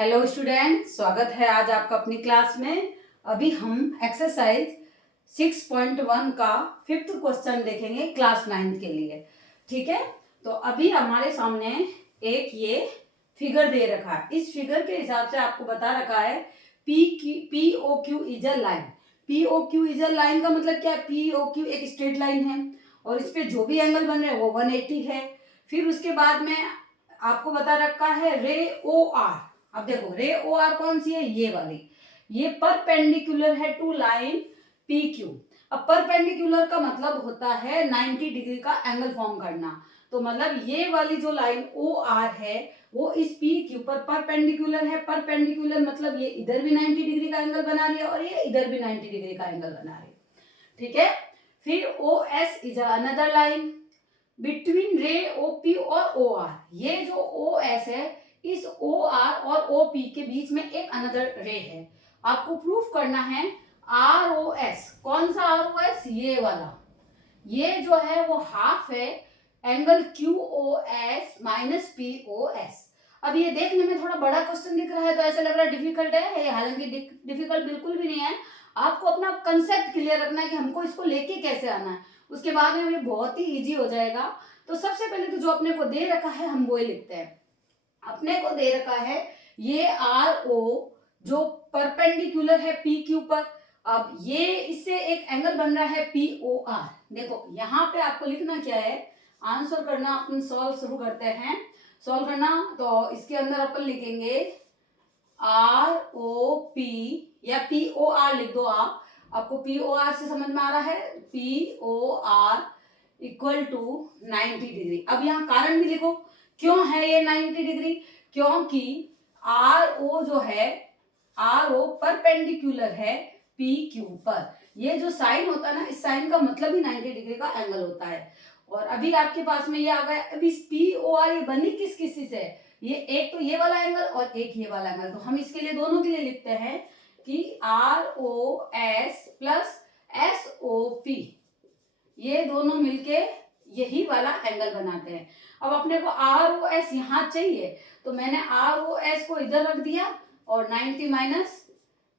Hello student, स्वागत है आज आपका अपनी क्लास में। अभी हम एक्सरसाइज 6.1 का 5th क्वेश्चन देखेंगे क्लास 9th के लिए। ठीक है, तो अभी हमारे सामने एक ये फिगर दे रखा है। इस फिगर के हिसाब से आपको बता रखा है P O Q is a line. P O Q is a line का मतलब क्या है? पी ओ क्यू एक स्ट्रेट लाइन है और इस पे जो भी एंगल बन रहे हैं वो 180 है। फिर उसके बाद में आपको बता रखा है रे ओ आर। अब देखो रे ओ आर कौन सी है? ये वाली। ये परपेंडिकुलर है टू लाइन पी क्यू। अब परपेंडिकुलर का मतलब होता है 90 डिग्री का एंगल फॉर्म करना। तो मतलब ये वाली जो लाइन ओ आर है वो इस पी क्यू पर परपेंडिकुलर है। परपेंडिकुलर मतलब ये इधर भी 90 डिग्री का एंगल बना रही है और ये इधर भी 90 डिग्री का एंगल बना रही है। ठीक है, फिर O S is another line between ray O P और ओ आर। ये जो ओ एस है इस ओ आर और ओ पी के बीच में एक अनदर रे है। आपको प्रूफ करना है आर ओ एस। कौन सा आर ओ एस? ये वाला। ये जो है वो हाफ है angle Q O S minus P O S. अब ये देखने में थोड़ा बड़ा क्वेश्चन दिख रहा है तो ऐसा लग रहा है डिफिकल्ट है, हालांकि डिफिकल्ट बिल्कुल भी नहीं है। आपको अपना कंसेप्ट क्लियर रखना है कि हमको इसको लेके कैसे आना है, उसके बाद में ये बहुत ही इजी हो जाएगा। तो सबसे पहले तो जो अपने को दे रखा है हम वो ही लिखते हैं। अपने को दे रखा है ये आर ओ जो परपेंडिकुलर है पी क्यू पर। अब ये इससे एक एंगल बन रहा है पी ओ आर। देखो यहाँ पे आपको लिखना क्या है, आंसर करना। अपन सॉल्व शुरू करते हैं। सॉल्व करना तो इसके अंदर अपन लिखेंगे आर ओ पी या पी ओ आर लिख दो आप। आपको पी ओ आर से समझ में आ रहा है? P O R equal to 90 degree. अब यहाँ कारण भी लिखो क्यों है ये 90 डिग्री। क्योंकि आर ओ जो है आर ओ परपेंडिकुलर है पी क्यू पर। ये जो साइन होता है ना, इस साइन का मतलब ही 90 डिग्री का एंगल होता है। और अभी आपके पास में ये आ गया। अब इस पी ओ आर ये बनी किस किसी से? ये एक तो ये वाला एंगल और एक ये वाला एंगल। तो हम इसके लिए दोनों के लिए लिखते हैं कि R O S plus S O P, ये दोनों मिलके यही वाला एंगल बनाते हैं। अब अपने को आर ओ एस यहाँ चाहिए तो मैंने आर ओ एस को इधर रख दिया और 90 माइनस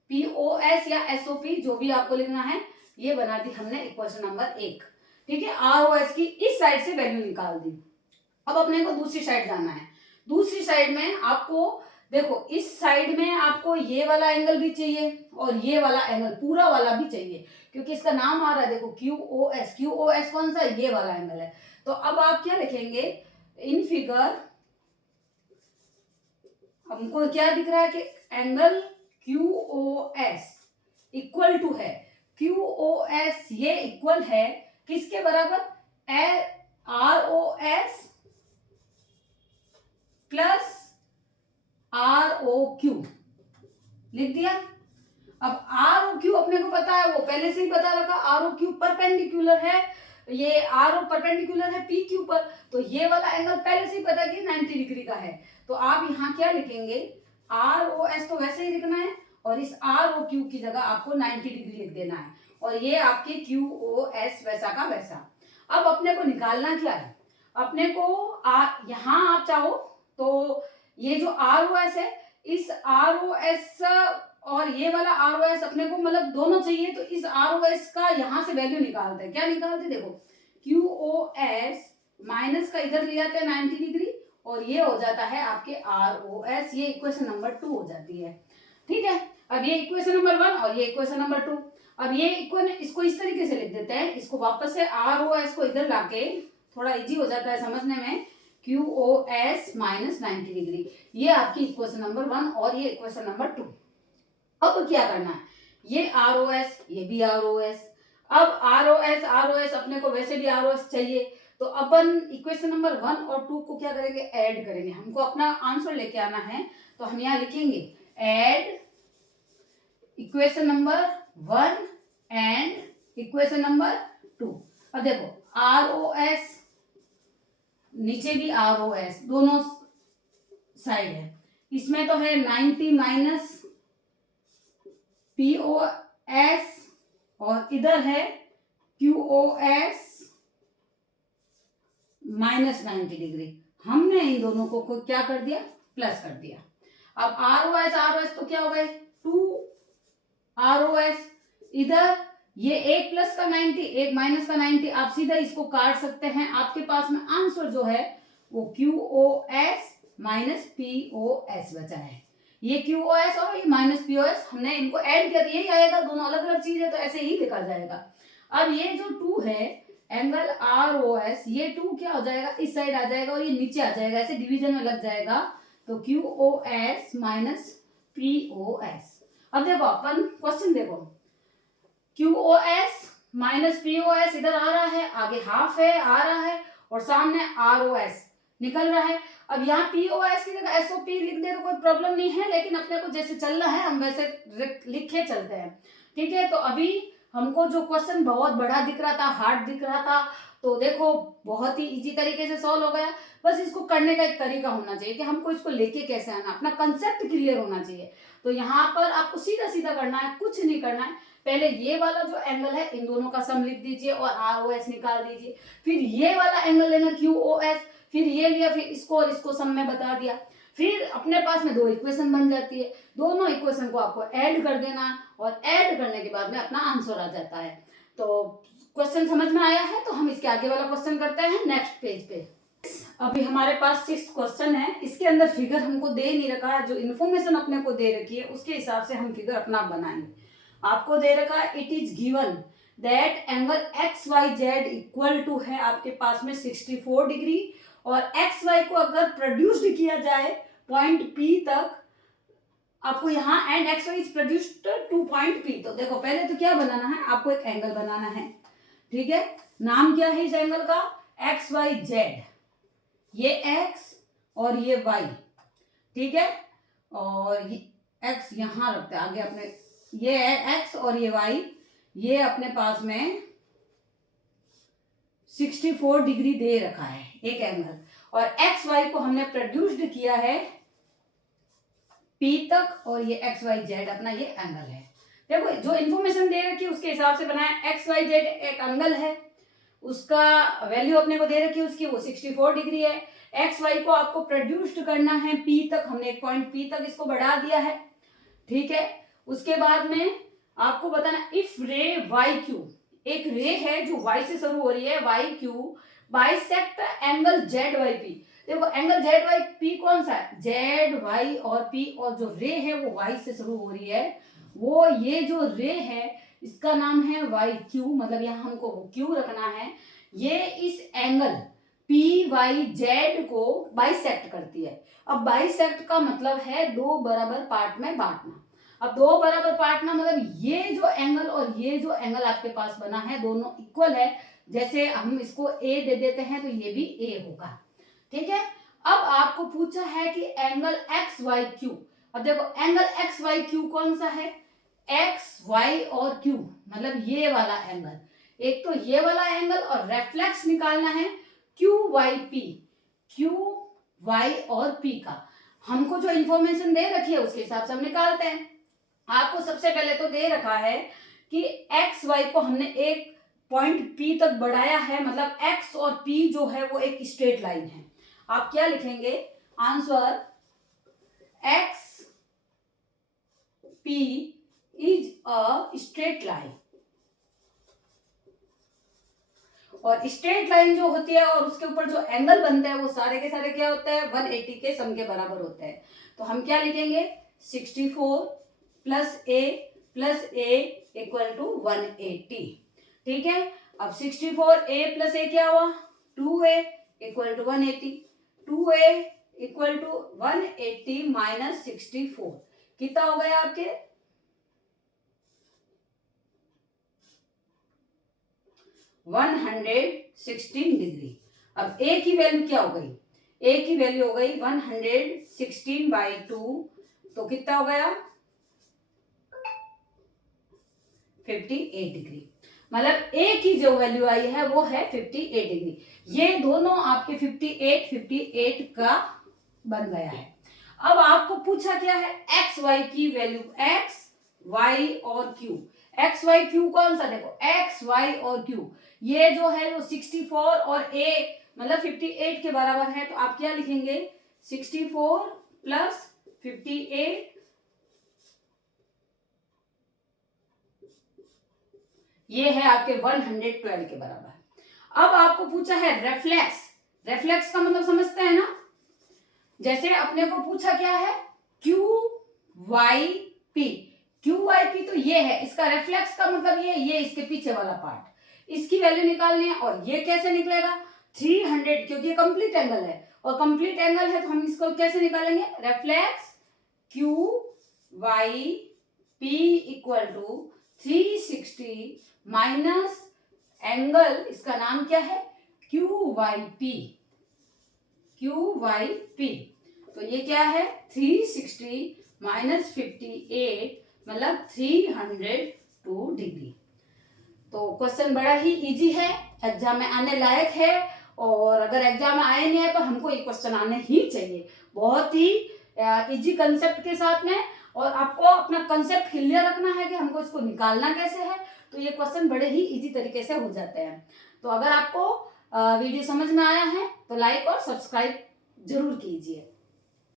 पी ओ एस या एस ओ पी जो भी आपको लिखना है ये बना दी हमने इक्वेशन नंबर 1। ठीक है, आर ओ एस की इस साइड से वैल्यू निकाल दी। अब अपने को दूसरी साइड जाना है। दूसरी साइड में आपको देखो इस साइड में आपको ये वाला एंगल भी चाहिए और ये वाला एंगल पूरा वाला भी चाहिए क्योंकि इसका नाम आ रहा है देखो Q O S. Q O S कौन सा? ये वाला एंगल है। तो अब आप क्या लिखेंगे इन फिगर? हमको क्या दिख रहा है कि angle Q O S equal to है क्यू ओ एस ये इक्वल है किसके बराबर? R O S plus R O Q लिख दिया। अब आर ओ क्यू अपने को पता है, वो पहले से ही बता रखा। आर ओ क्यू परपेंडिकुलर है, ये आर ओ परपेंडिकुलर है पी क्यू पर। तो ये वाला एंगल पहले से ही पता कि 90 डिग्री का है। तो आप यहाँ क्या लिखेंगे? आर ओ एस तो वैसे ही लिखना है और इस आर ओ क्यू की जगह आपको 90 डिग्री लिख देना है और ये आपके क्यू ओ एस वैसा का वैसा। अब अपने को निकालना क्या है? अपने को यहाँ आप चाहो तो ये जो आर ओ एस है इस आर ओ एस और ये वाला आर ओ एस अपने को मतलब दोनों चाहिए। तो इस आर ओ एस का यहाँ से वैल्यू निकालते हैं। क्या निकालते हैं? देखो क्यू ओ एस माइनस का इधर ले जाते हैं 90 डिग्री और ये हो जाता है आपके आर ओ एस। ये इक्वेशन नंबर 2 हो जाती है। ठीक है, अब ये इक्वेशन नंबर 1 और ये इक्वेशन नंबर 2। अब ये इसको इस तरीके से लिख देते हैं। इसको वापस से आर ओ एस को इधर लाके थोड़ा इजी हो जाता है समझने में। Q O S minus 90 degree, ये आपकी इक्वेशन नंबर 1 और ये इक्वेशन नंबर 2। अब क्या करना है? ये आर ओ एस ये भी आर ओ एस। अब आर ओ एस अपने को वैसे भी आर ओ एस चाहिए। तो अपन इक्वेशन नंबर 1 और 2 को क्या करेंगे? ऐड करेंगे। हमको अपना आंसर लेके आना है तो हम यहाँ लिखेंगे add equation number 1 and equation number 2। अब देखो आर ओ एस नीचे भी आर ओ एस दोनों साइड है। इसमें तो है 90 माइनस पी ओ एस और इधर है Q O S minus 90 degree. हमने इन दोनों को क्या कर दिया? प्लस कर दिया। अब ROS तो क्या हो गए 2 ROS, इधर ये 1 प्लस का 90 1 माइनस का 90, आप सीधा इसको काट सकते हैं। आपके पास में आंसर जो है वो QoS माइनस PoS बचा है। ये QoS और ये माइनस PoS हमने इनको ऐड कर दिया, यही आएगा, दोनों अलग अलग चीज है तो ऐसे ही लिखा जाएगा। अब ये जो 2 है एंगल ROS, ये 2 क्या हो जाएगा इस साइड आ जाएगा और ये नीचे आ जाएगा, ऐसे डिवीजन में लग जाएगा, तो QoS माइनस PoS। अब देखो अपन क्वेश्चन देखो, QoS माइनस PoS इधर आ रहा है, आगे हाफ है आ रहा है और सामने ROS निकल रहा है। अब यहाँ PoS की जगह SOP लिख दे तो कोई प्रॉब्लम नहीं है, लेकिन अपने को जैसे चलना है हम वैसे लिखे चलते हैं, ठीक है। तो अभी हमको जो क्वेश्चन बहुत बड़ा दिख रहा था, हार्ड दिख रहा था, तो देखो बहुत ही इजी तरीके से सॉल्व हो गया। बस इसको करने का एक तरीका होना चाहिए कि हमको इसको लेके कैसे आना, अपना कंसेप्ट क्लियर होना चाहिए। तो यहाँ पर आपको सीधा सीधा करना है, कुछ नहीं करना है। पहले ये वाला जो एंगल है इन दोनों का सम लिख दीजिए और ROS निकाल दीजिए, फिर ये वाला एंगल लेना QoS, फिर ये लिया, फिर इसको और इसको सम में बता दिया, फिर अपने पास में 2 इक्वेशन बन जाती है। दोनों इक्वेशन को आपको ऐड कर देना और ऐड करने के बाद में अपना आंसर आ जाता है। तो क्वेश्चन समझ में आया है, तो हम इसके आगे वाला क्वेश्चन करते हैं नेक्स्ट पेज पे। अभी हमारे पास 6th क्वेश्चन है, इसके अंदर फिगर हमको दे नहीं रखा है, जो इन्फॉर्मेशन अपने को दे रखी है उसके हिसाब से हम फिगर अपना बनाएंगे। आपको दे रखा है it is given that angle XYZ equal to है आपके पास में 64 डिग्री, और XY को अगर प्रोड्यूस्ड किया जाए पॉइंट P तक, आपको यहाँ and XY is produced two point P। तो देखो पहले तो क्या बनाना है, आपको एक एंगल बनाना है, ठीक है। नाम क्या है इस एंगल का, XYZ, ये X और ये Y, ठीक है, और ये X यहाँ रखते हैं आगे अपने, ये है X और ये Y, ये अपने पास में 64 डिग्री दे रखा है एक एंगल, और XY को हमने प्रोड्यूस्ड किया है P तक, और ये XYZ अपना ये एंगल है। देखो जो इन्फॉर्मेशन दे रखी है उसके हिसाब से बनाया। XYZ एक एंगल है, उसका वैल्यू अपने को दे रखी है उसकी, वो 64 डिग्री है। XY को आपको प्रोड्यूस्ड करना है P तक, हमने एक पॉइंट P तक इसको बढ़ा दिया है, ठीक है। उसके बाद में आपको बताना इफ रे YQ, एक रे है जो Y से शुरू हो रही है, YQ बाइसेक्ट एंगल ZYP। देखो एंगल ZYP कौन सा है, ZY और P, और जो रे है वो Y से शुरू हो रही है, वो ये जो रे है इसका नाम है YQ, मतलब यहाँ हमको Q रखना है। ये इस एंगल PYZ को बाइसेक्ट करती है। अब बाइसेक्ट का मतलब है 2 बराबर पार्ट में बांटना। अब 2 बराबर बांटना मतलब ये जो एंगल और ये जो एंगल आपके पास बना है दोनों इक्वल है, जैसे हम इसको A दे देते हैं तो ये भी A होगा, ठीक है। अब आपको पूछा है कि एंगल XYQ, अब देखो एंगल XYQ कौन सा है, XY और Q, मतलब ये वाला एंगल, एक तो ये वाला एंगल, और रेफ्लेक्स निकालना है QYP, QY और P का। हमको जो इंफॉर्मेशन दे रखी है उसके हिसाब से हम निकालते हैं। आपको सबसे पहले तो दे रखा है कि XY को हमने एक पॉइंट P तक बढ़ाया है, मतलब X और P जो है वो एक स्ट्रेट लाइन है। आप क्या लिखेंगे answer, XP is a straight line, और स्ट्रेट लाइन जो होती है और उसके ऊपर जो एंगल बनते हैं वो सारे के सारे क्या होते हैं 180 के सम के बराबर होते हैं। तो हम क्या लिखेंगे 64 प्लस A इक्वल टू 180, ठीक है। अब 64A प्लस A क्या हुआ 2A equal to 180, 2A equal to 180 minus 64 कितना हो गया आपके 116 डिग्री। अब A की वैल्यू क्या हो गई, A की वैल्यू हो गई 116/2, तो कितना हो गया 58 डिग्री, मतलब A की जो वैल्यू आई है वो है 58 डिग्री। ये दोनों आपके 58 का बन गया है। अब आपको पूछा क्या है XY की वैल्यू, X Y और Q, X Y Q कौन सा, देखो X Y और Q ये जो है वो 64 और A मतलब 58 के बराबर है, तो आप क्या लिखेंगे 64 प्लस 58 ये है आपके 112 के बराबर। अब आपको पूछा है रेफ्लेक्स। रेफ्लेक्स का मतलब समझते हैं ना, जैसे अपने को पूछा क्या है, Q Y P. Q Y P तो ये है, इसका रेफ्लेक्स का मतलब ये इसके पीछे वाला पार्ट, इसकी वैल्यू निकालनी है। और ये कैसे निकलेगा, 300, क्योंकि ये कंप्लीट एंगल है और कंप्लीट एंगल है तो हम इसको कैसे निकालेंगे, reflex Q Y P equal to 360 minus angle, इसका नाम क्या है, Q Y P. Q Y P तो ये क्या है, 360 माइनस 58 मतलब 302 डिग्री। तो क्वेश्चन बड़ा ही इजी है, एग्जाम में आने लायक है, और अगर एग्जाम में आए नहीं है तो हमको ये क्वेश्चन आने ही चाहिए। बहुत ही इजी कंसेप्ट के साथ में, और आपको अपना कंसेप्ट क्लियर रखना है कि हमको इसको निकालना कैसे है, तो ये क्वेश्चन बड़े ही इजी तरीके से हो जाते हैं। तो अगर आपको वीडियो समझ में आया है तो लाइक और सब्सक्राइब जरूर कीजिए।